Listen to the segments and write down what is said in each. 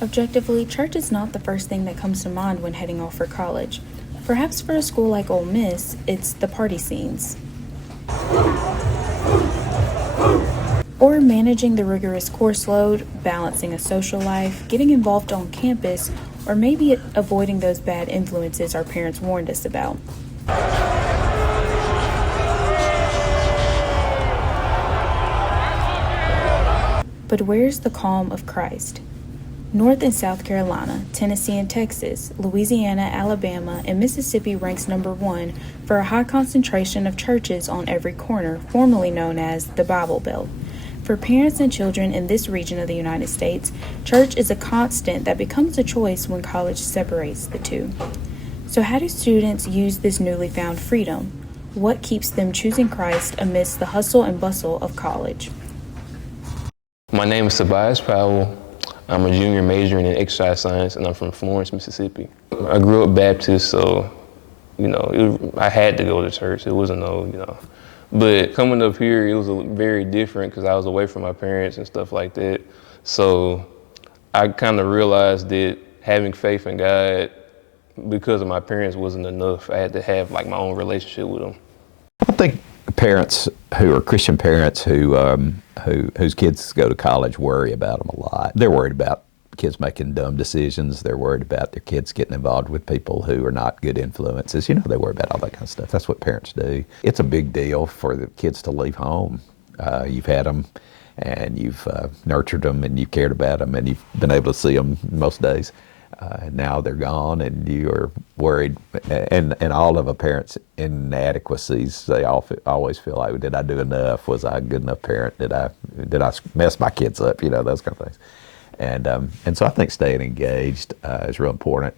Objectively, church is not the first thing that comes to mind when heading off for college. Perhaps for a school like Ole Miss, it's the party scenes. Or managing the rigorous course load, balancing a social life, getting involved on campus, or maybe avoiding those bad influences our parents warned us about. But where's the calm of Christ? North and South Carolina, Tennessee and Texas, Louisiana, Alabama, and Mississippi ranks number 1 for a high concentration of churches on every corner, formerly known as the Bible Belt. For parents and children in this region of the United States, church is a constant that becomes a choice when college separates the two. So how do students use this newly found freedom? What keeps them choosing Christ amidst the hustle and bustle of college? My name is Tobias Powell. I'm a junior majoring in exercise science, and I'm from Florence, Mississippi. I grew up Baptist, so, I had to go to church. It wasn't But coming up here, it was very different because I was away from my parents and stuff like that. So I kind of realized that having faith in God because of my parents wasn't enough. I had to have my own relationship with them. I think parents who are Christian parents whose kids go to college worry about them a lot. They're worried about kids making dumb decisions. They're worried about their kids getting involved with people who are not good influences. They worry about all that kind of stuff. That's what parents do. It's a big deal for the kids to leave home. You've had them and you've nurtured them and you've cared about them and you've been able to see them most days. And now they're gone and you are worried. And all of a parent's inadequacies, they always feel like, did I do enough? Was I a good enough parent? Did I mess my kids up? Those kind of things. And so I think staying engaged is real important.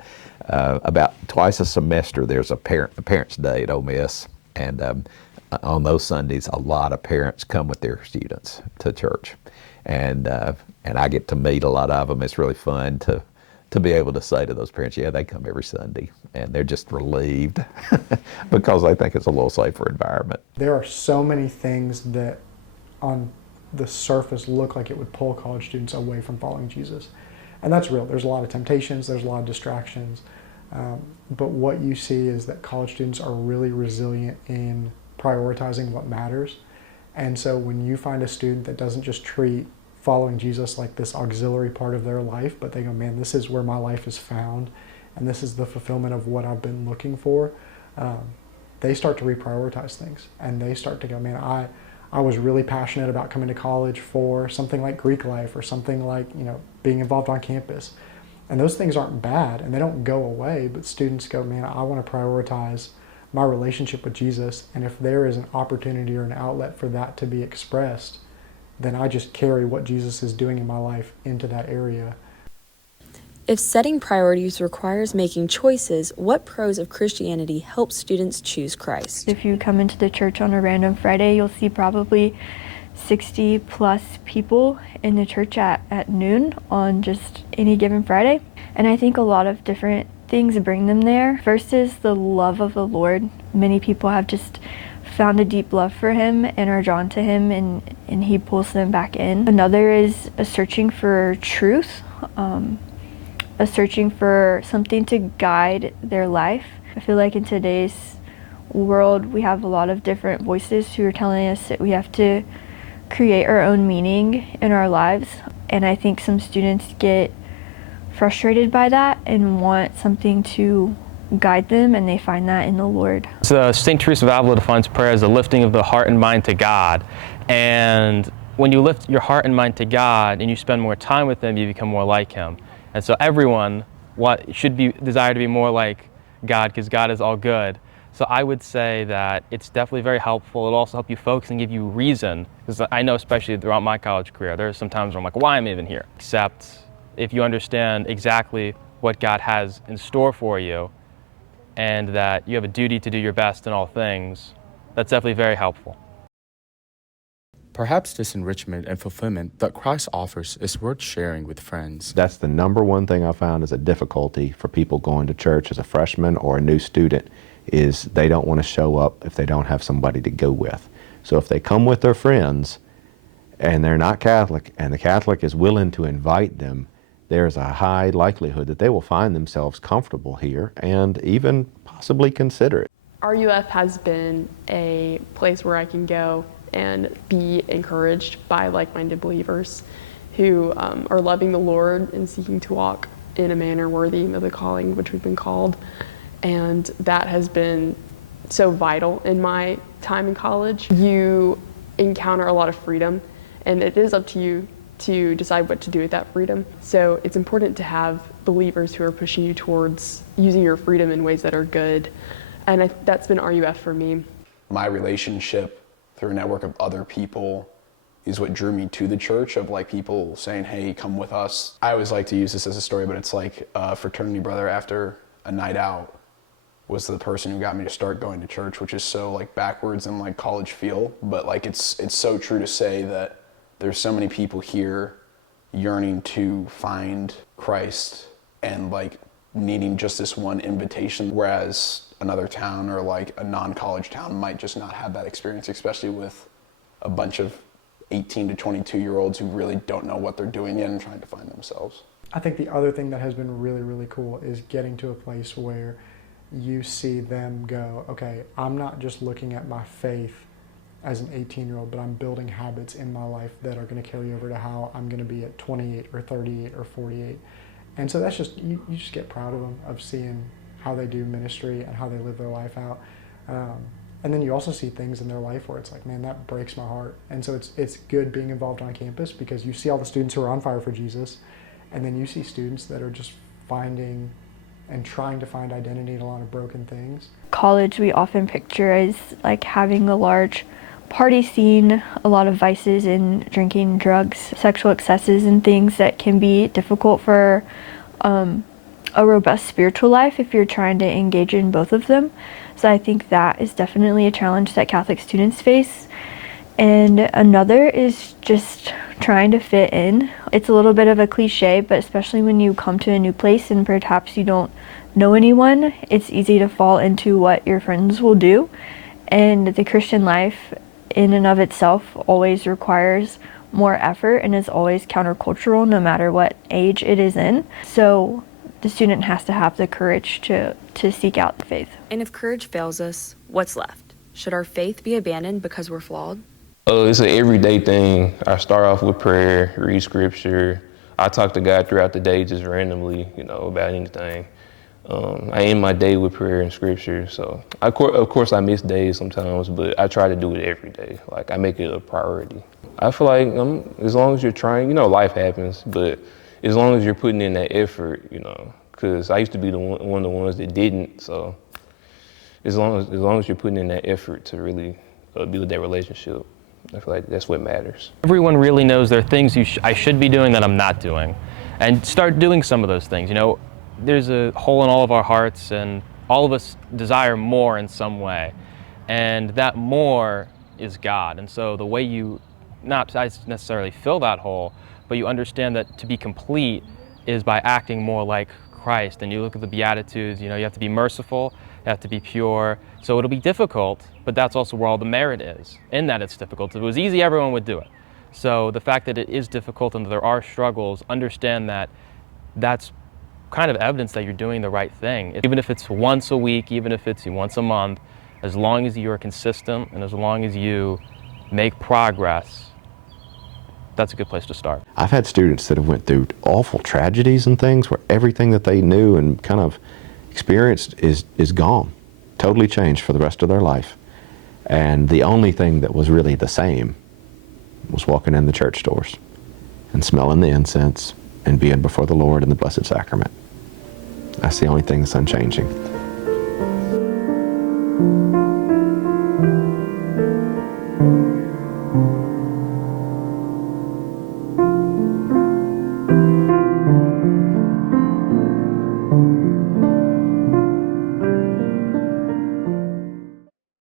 About twice a semester, there's a Parents' Day at Ole Miss. And on those Sundays, a lot of parents come with their students to church. And I get to meet a lot of them. It's really fun to be able to say to those parents, yeah, they come every Sunday, and they're just relieved because they think it's a little safer environment. There are so many things that on the surface look like it would pull college students away from following Jesus. And that's real. There's a lot of temptations, there's a lot of distractions, but what you see is that college students are really resilient in prioritizing what matters. And so when you find a student that doesn't just treat following Jesus like this auxiliary part of their life, but they go, man, this is where my life is found, and this is the fulfillment of what I've been looking for, they start to reprioritize things. And they start to go, man, I was really passionate about coming to college for something like Greek life or something like, being involved on campus. And those things aren't bad, and they don't go away, but students go, man, I want to prioritize my relationship with Jesus, and if there is an opportunity or an outlet for that to be expressed, then I just carry what Jesus is doing in my life into that area. If setting priorities requires making choices, what pros of Christianity help students choose Christ? If you come into the church on a random Friday, you'll see probably 60 plus people in the church at noon on just any given Friday. And I think a lot of different things bring them there. First is the love of the Lord. Many people have just found a deep love for him and are drawn to him, and he pulls them back in. Another is a searching for truth, a searching for something to guide their life. I feel like in today's world we have a lot of different voices who are telling us that we have to create our own meaning in our lives, and I think some students get frustrated by that and want something to guide them, and they find that in the Lord. So St. Teresa of Avila defines prayer as the lifting of the heart and mind to God. And when you lift your heart and mind to God and you spend more time with him, you become more like him. And so everyone should desire to be more like God, because God is all good. So I would say that it's definitely very helpful. It'll also help you focus and give you reason, because I know especially throughout my college career, there's some times where I'm like, why am I even here? Except if you understand exactly what God has in store for you, and that you have a duty to do your best in all things, that's definitely very helpful. Perhaps this enrichment and fulfillment that Christ offers is worth sharing with friends. That's the number one thing I found is a difficulty for people going to church as a freshman or a new student, is they don't want to show up if they don't have somebody to go with. So if they come with their friends and they're not Catholic, and the Catholic is willing to invite them, there's a high likelihood that they will find themselves comfortable here and even possibly consider it. RUF has been a place where I can go and be encouraged by like-minded believers who are loving the Lord and seeking to walk in a manner worthy of the calling which we've been called. And that has been so vital in my time in college. You encounter a lot of freedom, and it is up to you to decide what to do with that freedom. So it's important to have believers who are pushing you towards using your freedom in ways that are good. And that's been RUF for me. My relationship through a network of other people is what drew me to the church, of like people saying, hey, come with us. I always like to use this as a story, but it's like a fraternity brother after a night out was the person who got me to start going to church, which is so like backwards and like college feel, but like it's so true to say that there's so many people here yearning to find Christ and like needing just this one invitation, whereas another town or like a non-college town might just not have that experience, especially with a bunch of 18 to 22-year-olds who really don't know what they're doing yet and trying to find themselves. I think the other thing that has been really, really cool is getting to a place where you see them go, okay, I'm not just looking at my faith as an 18-year-old, but I'm building habits in my life that are going to carry over to how I'm going to be at 28 or 38 or 48. And so that's just, you just get proud of them, of seeing how they do ministry and how they live their life out. And then you also see things in their life where it's like, man, that breaks my heart. And so it's good being involved on campus because you see all the students who are on fire for Jesus, and then you see students that are just finding and trying to find identity in a lot of broken things. College we often picture as like having a large party scene, a lot of vices in drinking, drugs, sexual excesses, and things that can be difficult for a robust spiritual life if you're trying to engage in both of them. So I think that is definitely a challenge that Catholic students face. And another is just trying to fit in. It's a little bit of a cliche, but especially when you come to a new place and perhaps you don't know anyone, it's easy to fall into what your friends will do. And the Christian life in and of itself always requires more effort and is always countercultural no matter what age it is in. So the student has to have the courage to seek out the faith. And if courage fails us, what's left? Should our faith be abandoned because we're flawed? It's an everyday thing. I start off with prayer, read scripture. I talk to God throughout the day just randomly, about anything. I end my day with prayer and scripture. So of course I miss days sometimes, but I try to do it every day. Like I make it a priority. I feel like as long as you're trying, life happens, but as long as you're putting in that effort, because I used to be one of the ones that didn't. So as long as you're putting in that effort to really build that relationship, I feel like that's what matters. Everyone really knows there are things I should be doing that I'm not doing, and start doing some of those things. There's a hole in all of our hearts, and all of us desire more in some way, and that more is God. And so the way you not necessarily fill that hole, but you understand that to be complete is by acting more like Christ. And you look at the Beatitudes, you have to be merciful, you have to be pure. So it'll be difficult, but that's also where all the merit is, in that it's difficult. If it was easy, everyone would do it. So the fact that it is difficult and that there are struggles, understand that that's kind of evidence that you're doing the right thing. Even if it's once a week, even if it's once a month, as long as you are consistent and as long as you make progress, that's a good place to start. I've had students that have went through awful tragedies and things where everything that they knew and kind of experienced is gone, totally changed for the rest of their life. And the only thing that was really the same was walking in the church doors and smelling the incense and being before the Lord in the Blessed Sacrament. That's the only thing that's unchanging.